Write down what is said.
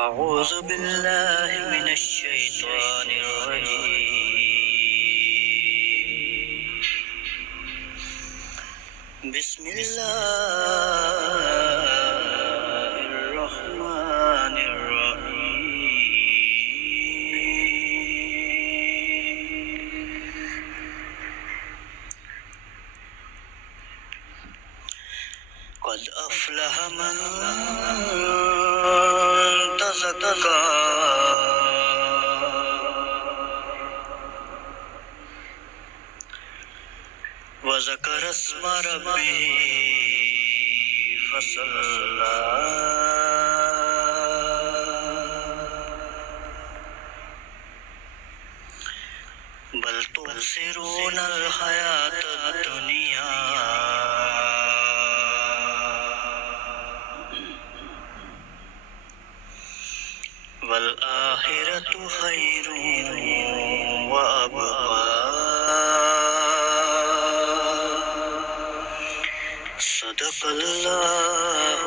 أعوذ بالله من الشيطان الرجيم. بسم الله الرحمن الرحيم. قد أفلح من تزكى وذكر اسم ربه فصلى بل تؤثرون الحياة الدنيا والآخرة خير وأبقى. صدق الله